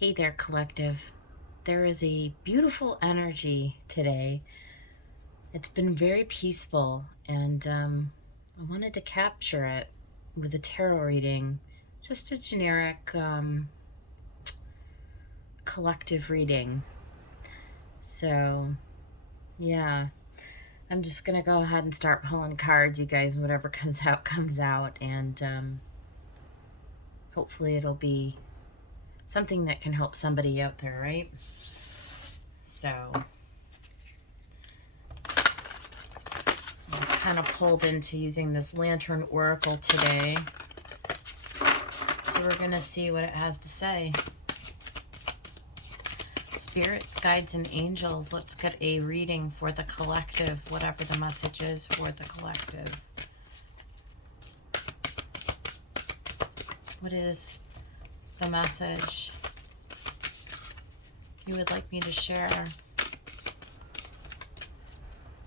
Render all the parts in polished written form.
Hey there, collective. There is a beautiful energy today. It's been very peaceful, and I wanted to capture it with a tarot reading, just a generic collective reading. So, yeah, I'm just gonna go ahead and start pulling cards, you guys. Whatever comes out, and hopefully it'll be something that can help somebody out there, right? So, I was kind of pulled into using this Lantern Oracle today. So we're going to see what it has to say. Spirits, guides, and angels, let's get a reading for the collective, whatever the message is for the collective. What is the message you would like me to share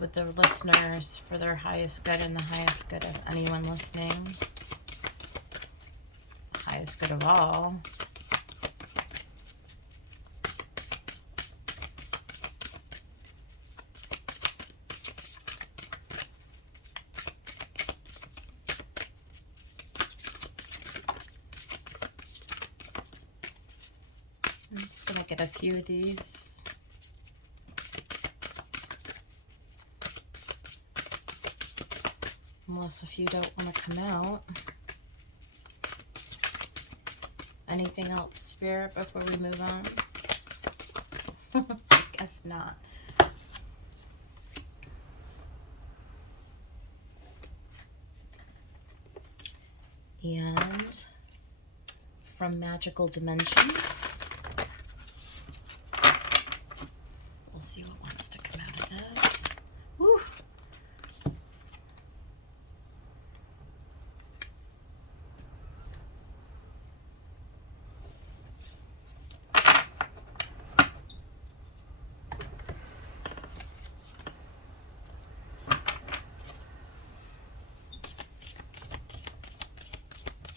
with the listeners for their highest good and the highest good of anyone listening? Highest good of all. I'm just going to get a few of these. Unless a few don't want to come out. Anything else, Spirit, before we move on? I guess not. And from Magical Dimensions, we'll see what wants to come out of this. Woo!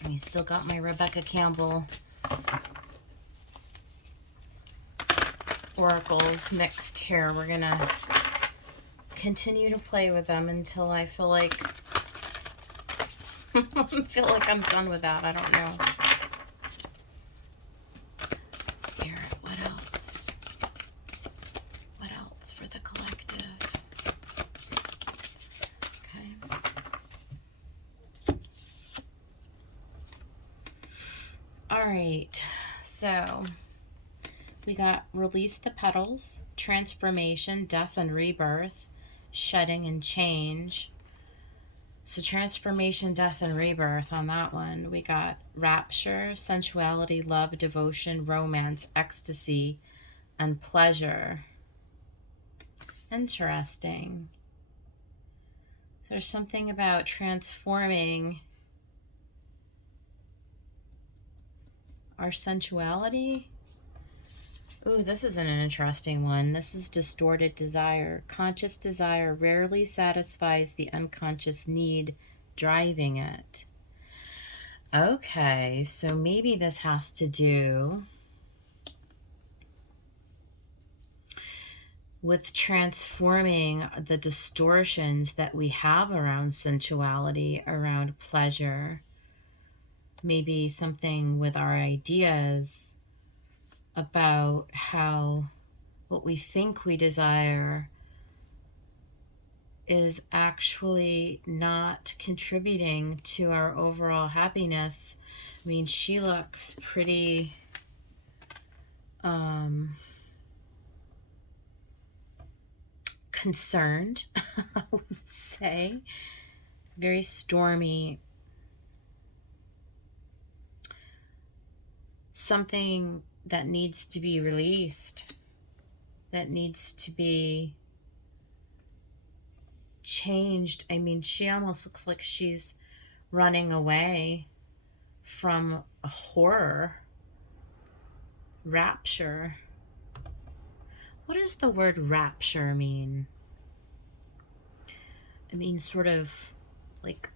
I still got my Rebecca Campbell oracles mixed here. We're gonna continue to play with them until I feel like I'm done with that. I don't know. Spirit, what else? What else for the collective? Okay. All right, so we got Release the Petals, Transformation, Death and Rebirth, Shedding and Change. So transformation, death, and rebirth on that one. We got rapture, sensuality, love, devotion, romance, ecstasy, and pleasure. Interesting. So there's something about transforming our sensuality. Ooh, this is an interesting one. This is distorted desire. Conscious desire rarely satisfies the unconscious need driving it. Okay, so maybe this has to do with transforming the distortions that we have around sensuality, around pleasure. Maybe something with our ideas about how what we think we desire is actually not contributing to our overall happiness. I mean, she looks pretty concerned, I would say. Very stormy. Something that needs to be released, that needs to be changed. I mean, she almost looks like she's running away from a horror. Rapture. What does the word rapture mean? It means sort of like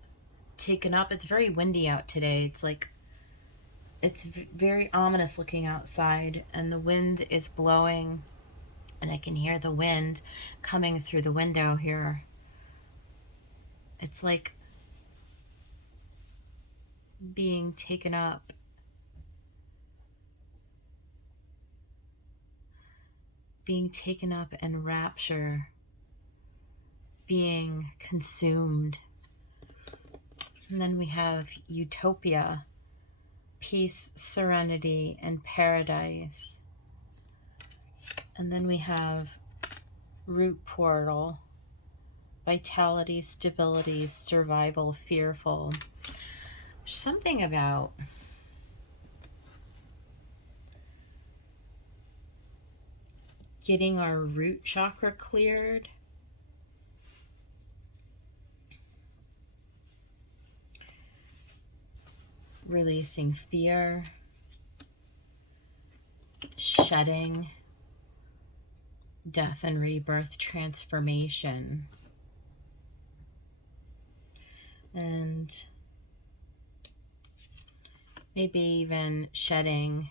taken up. It's very windy out today. It's like it's very ominous looking outside, and the wind is blowing, and I can hear the wind coming through the window here. It's like being taken up. Being taken up in rapture, being consumed. And then we have utopia, peace, serenity, and paradise. And then we have root portal, vitality, stability, survival, fearful. There's something about getting our root chakra cleared. Releasing fear, shedding, death and rebirth, transformation, and maybe even shedding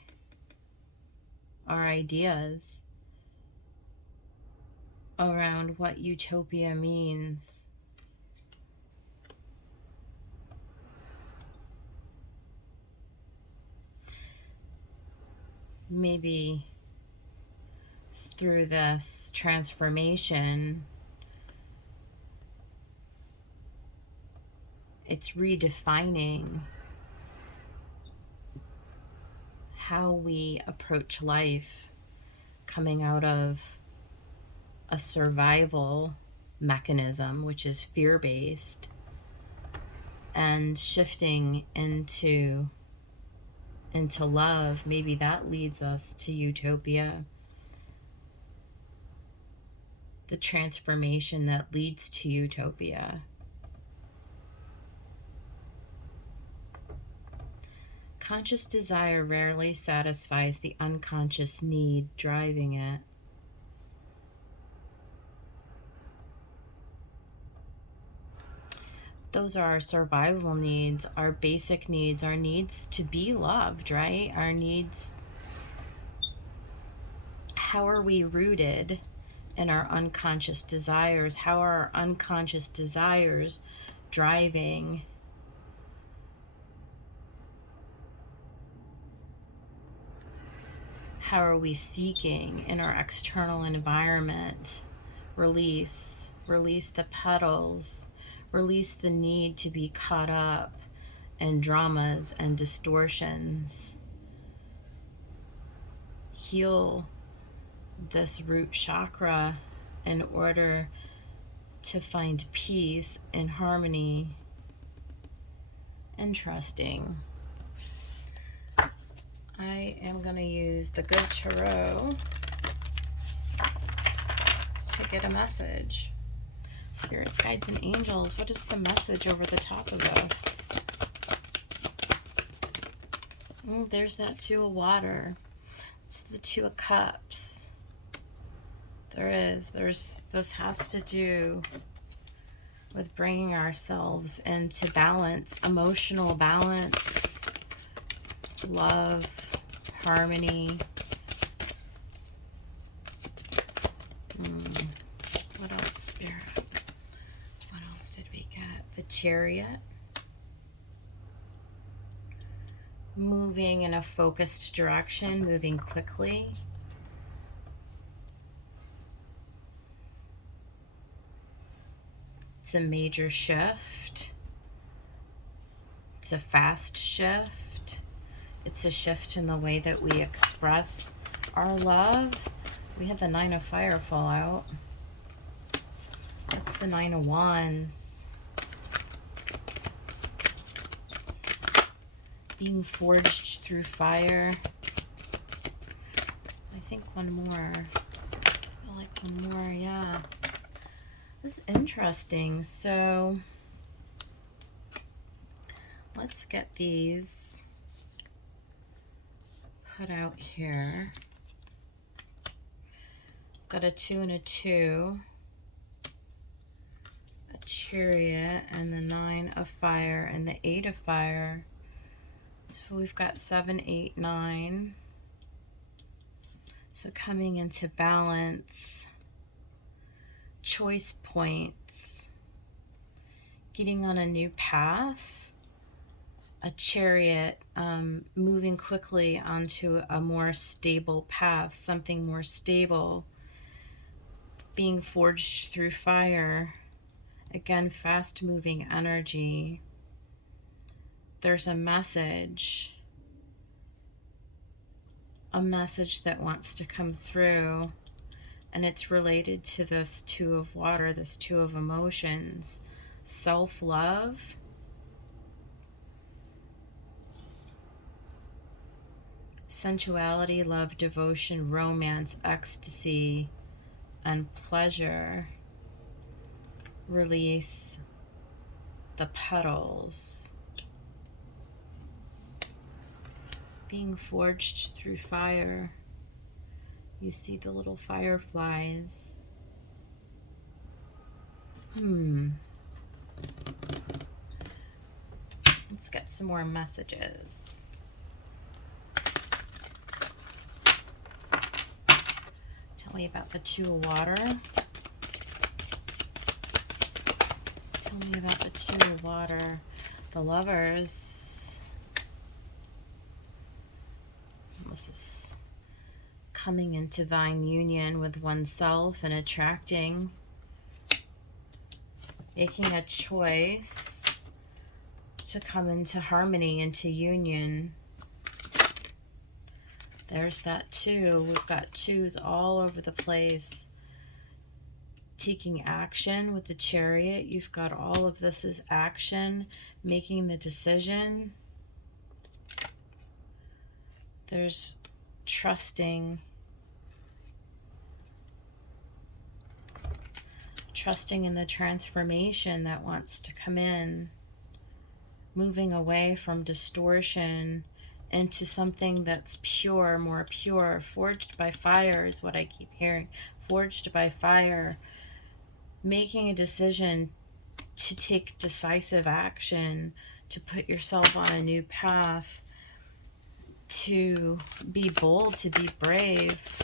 our ideas around what utopia means. Maybe through this transformation, it's redefining how we approach life, coming out of a survival mechanism, which is fear-based, and shifting into love. Maybe that leads us to utopia. The transformation that leads to utopia. Conscious desire rarely satisfies the unconscious need driving it. Those are our survival needs, our basic needs, our needs to be loved, right? Our needs. How are we rooted in our unconscious desires? How are our unconscious desires driving how are we seeking in our external environment? Release the petals, release the need to be caught up in dramas and distortions. Heal this root chakra in order to find peace and harmony and trusting. I am going to use the Good Tarot to get a message. Spirits, guides, and angels, what is the message over the top of this? Oh, there's that Two of Water. It's the Two of Cups. This has to do with bringing ourselves into balance, emotional balance, love, harmony. What else, Spirit? What else did we get? The Chariot. Moving in a focused direction, moving quickly. It's a major shift. It's a fast shift. It's a shift in the way that we express our love. We had the Nine of Fire fall out. That's the Nine of Wands. Being forged through fire. I think one more. I feel like one more, yeah. This is interesting. So let's get these put out here. Got a 2 and a 2, a Chariot, and the 9 of Fire, and the 8 of Fire. We've got 7, 8, 9. So coming into balance, choice points, getting on a new path, a chariot, moving quickly onto a more stable path, something more stable, being forged through fire. Again, fast moving energy. There's a message that wants to come through, and it's related to this Two of Water, this Two of Emotions. Self-love, sensuality, love, devotion, romance, ecstasy, and pleasure. Release the petals. Being forged through fire. You see the little fireflies. Let's get some more messages. Tell me about the Two of Water. Tell me about the Two of Water. The Lovers. This is coming into divine union with oneself and attracting, making a choice to come into harmony, into union. There's that two. We've got twos all over the place. Taking action with the Chariot. You've got all of this as action, making the decision. There's trusting in the transformation that wants to come in, moving away from distortion into something that's pure, more pure. Forged by fire is what I keep hearing. Forged by fire, making a decision to take decisive action, to put yourself on a new path, to be bold, to be brave.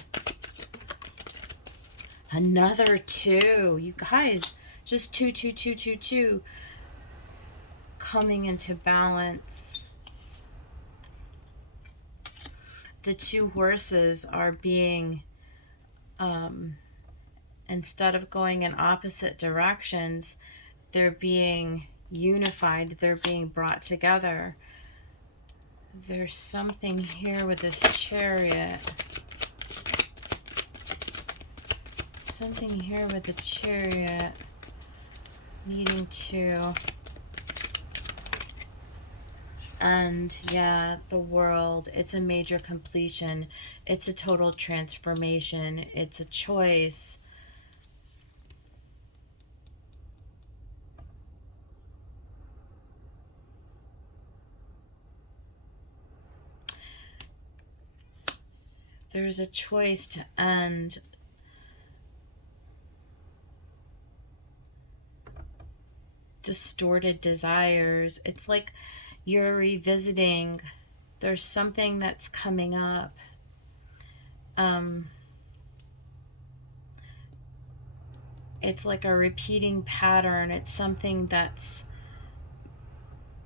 Another two. You guys, just two, two, two, two, two. Coming into balance. The two horses are being, instead of going in opposite directions, they're being unified. They're being brought together. There's something here with this Chariot. Something here with the Chariot needing to end. Yeah, the world. It's a major completion. It's a total transformation. It's a choice. There's a choice to end distorted desires. It's like you're revisiting. There's something that's coming up. It's like a repeating pattern. It's something that's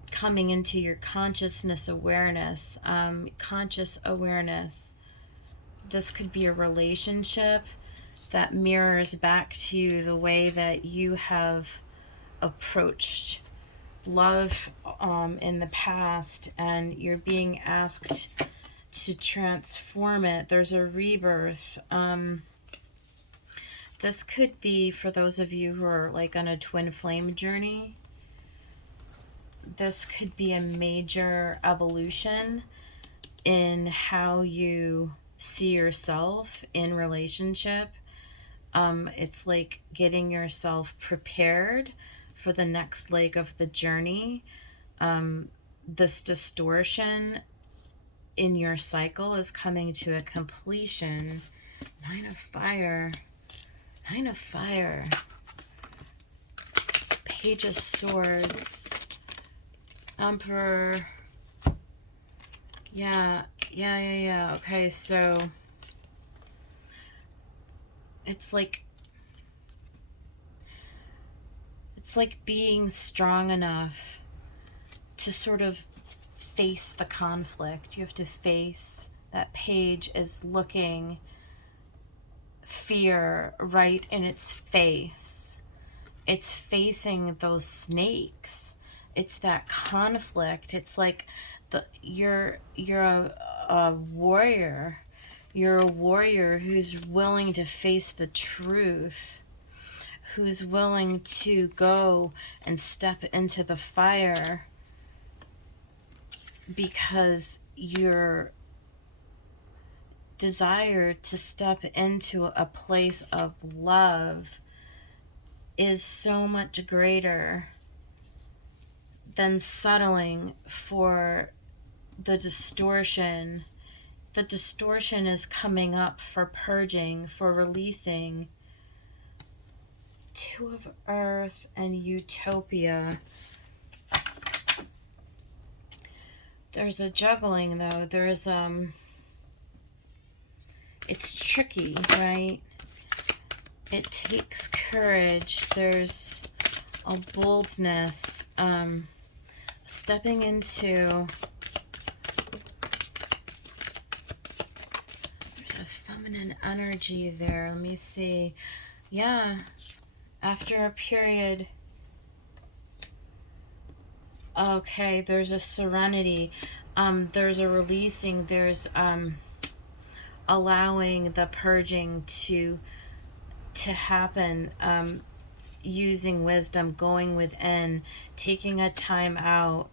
coming into your consciousness awareness, conscious awareness. This could be a relationship that mirrors back to the way that you have approached love in the past, and you're being asked to transform it. There's a rebirth. This could be for those of you who are like on a twin flame journey. This could be a major evolution in how you see yourself in relationship. It's like getting yourself prepared for the next leg of the journey. This distortion in your cycle is coming to a completion. Nine of Fire. Nine of Fire. Page of Swords. Emperor. Yeah. Okay, so it's like being strong enough to sort of face the conflict. You have to face that page is looking fear right in its face. It's facing those snakes. It's that conflict. It's like you're a warrior. You're a warrior who's willing to face the truth, who's willing to go and step into the fire because your desire to step into a place of love is so much greater than settling for the distortion. The distortion is coming up for purging, for releasing. Two of Earth and Utopia. There's a juggling though. There's it's tricky, right? It takes courage. There's a boldness, stepping into. There's a feminine energy there. Let me see. Yeah, after a period. Okay, there's a serenity. There's a releasing. There's allowing the purging to happen, using wisdom, going within, taking a time out.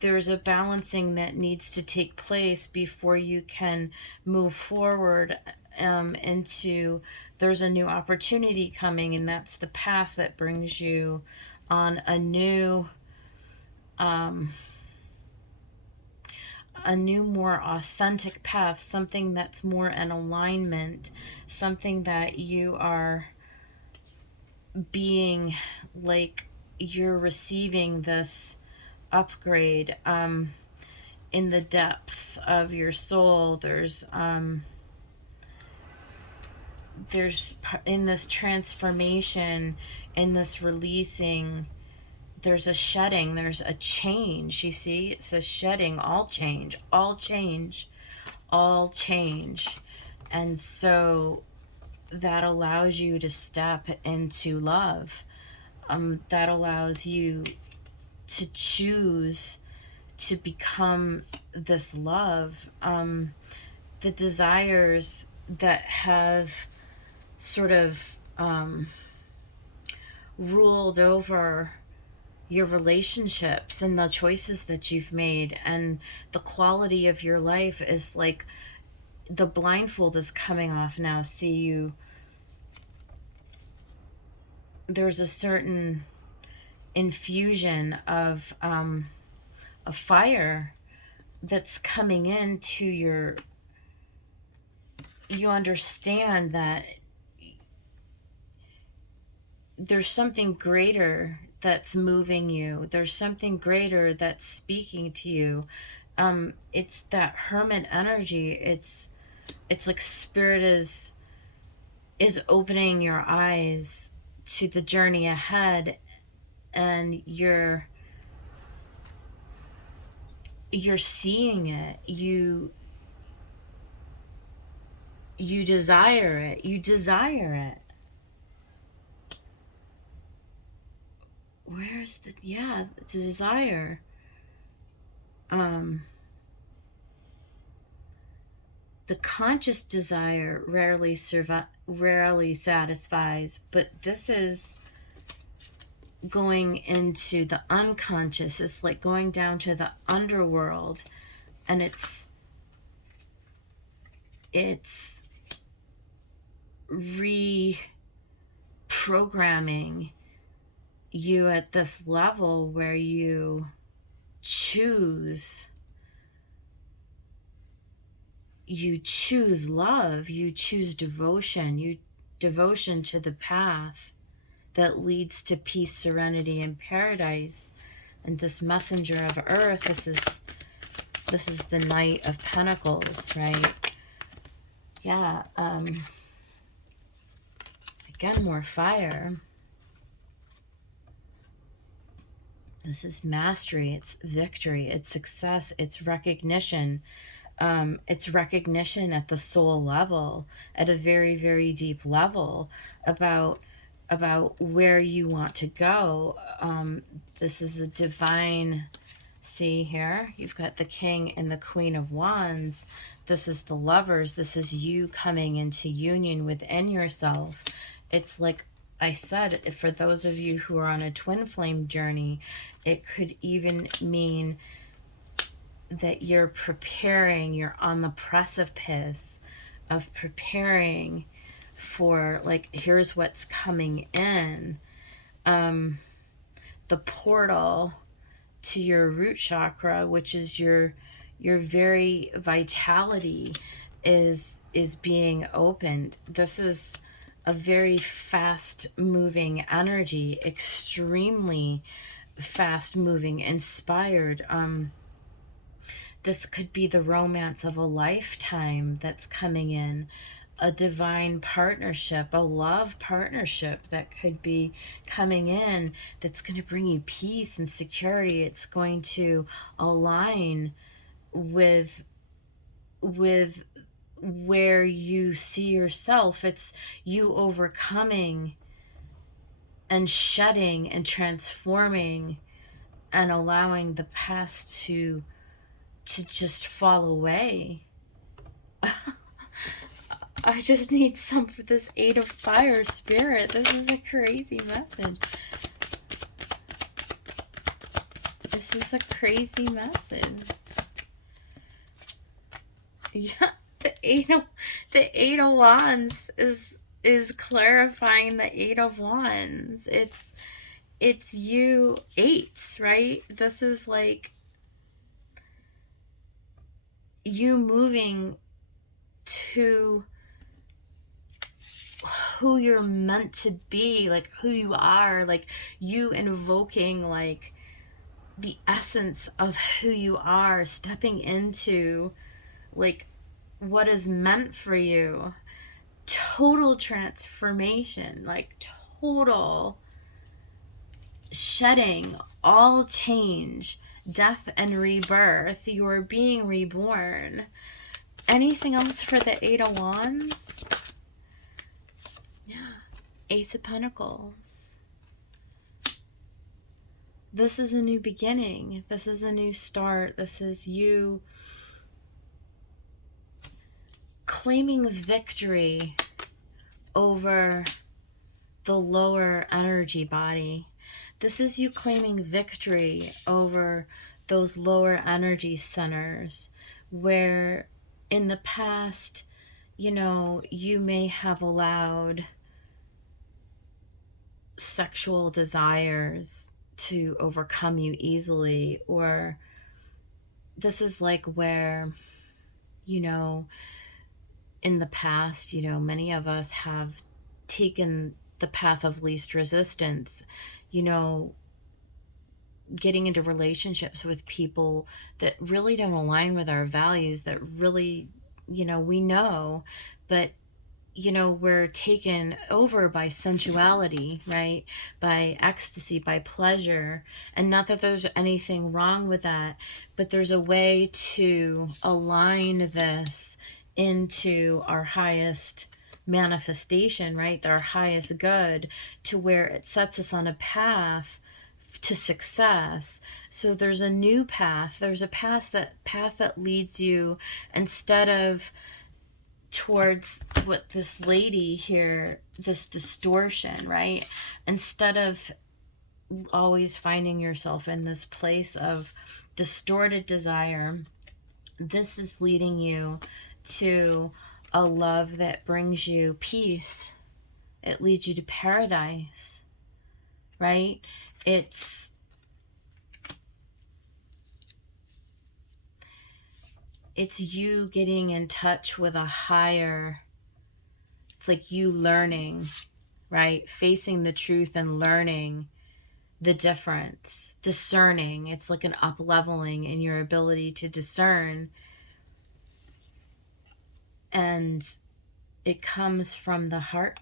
There's a balancing that needs to take place before you can move forward, into there's a new opportunity coming, and that's the path that brings you on a new more authentic path, something that's more in alignment, something that you are being like you're receiving this upgrade, in the depths of your soul. There's in this transformation, in this releasing, there's a shedding, there's a change. You see, it says shedding, all change, all change, all change. And so that allows you to step into love. That allows you to choose to become this love. The desires that have sort of ruled over your relationships and the choices that you've made and the quality of your life is like the blindfold is coming off now. See, there's a certain infusion of a fire that's coming into you understand that there's something greater that's moving you. There's something greater that's speaking to you. It's that hermit energy. It's like spirit is opening your eyes to the journey ahead, and you're seeing it. You desire it. You desire it. Where's the, yeah, it's a desire. The conscious desire rarely satisfies, but this is going into the unconscious. It's like going down to the underworld, and it's reprogramming you at this level where you choose love, you choose devotion to the path that leads to peace, serenity, and paradise. And this messenger of earth, this is the Knight of Pentacles, right? Yeah, again, more fire. This is mastery, it's victory, it's success, it's recognition. It's recognition at the soul level, at a very, very deep level about where you want to go. This is a divine, see here, you've got the King and the Queen of Wands. This is the Lovers. This is you coming into union within yourself. It's like I said, for those of you who are on a twin flame journey, it could even mean that you're preparing, you're on the precipice of preparing for, like, here's what's coming in. The portal to your root chakra, which is your very vitality, is being opened. This is a very fast moving energy, extremely fast moving, inspired. This could be the romance of a lifetime that's coming in, a divine partnership, a love partnership that could be coming in, that's going to bring you peace and security. It's going to align with where you see yourself. It's you overcoming and shedding and transforming and allowing the past to just fall away. I just need some for this 8 of Fire, Spirit. This is a crazy message. This is a crazy message. Yeah, the eight of Wands is clarifying the 8 of Wands. It's you eights, right? This is like you moving to who you're meant to be, like who you are, like you invoking like the essence of who you are, stepping into like what is meant for you. Total transformation, like total shedding, all change, death and rebirth. You're being reborn. Anything else for the 8 of Wands? Yeah. Ace of Pentacles. This is a new beginning. This is a new start. This is you claiming victory over the lower energy body. This is you claiming victory over those lower energy centers where in the past, you know, you may have allowed sexual desires to overcome you easily, or this is like where, you know, in the past, you know, many of us have taken the path of least resistance, you know, getting into relationships with people that really don't align with our values, that really, you know, we know, but you know, we're taken over by sensuality, right? By ecstasy, by pleasure. And not that there's anything wrong with that, but there's a way to align this into our highest manifestation, right? Our highest good, to where it sets us on a path to success. So there's a new path. There's a path that leads you, instead of towards what this lady here, this distortion, right? Instead of always finding yourself in this place of distorted desire, this is leading you to a love that brings you peace. It leads you to paradise, right? It's you getting in touch with a higher, it's like you learning, right? Facing the truth and learning the difference, discerning. It's like an up leveling in your ability to discern. And it comes from the heart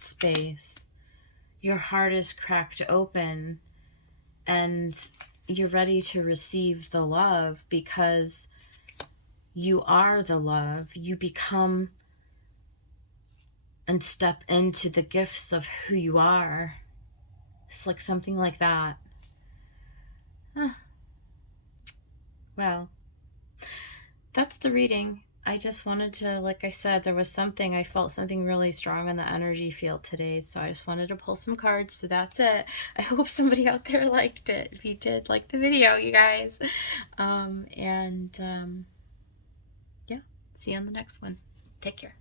space. Your heart is cracked open and you're ready to receive the love because you are the love. You become and step into the gifts of who you are. It's like something like that. Huh. Well, that's the reading. I just wanted to, like I said, there was something, I felt something really strong in the energy field today, so I just wanted to pull some cards, so that's it. I hope somebody out there liked it. If you did, like the video, you guys. Yeah, see you on the next one. Take care.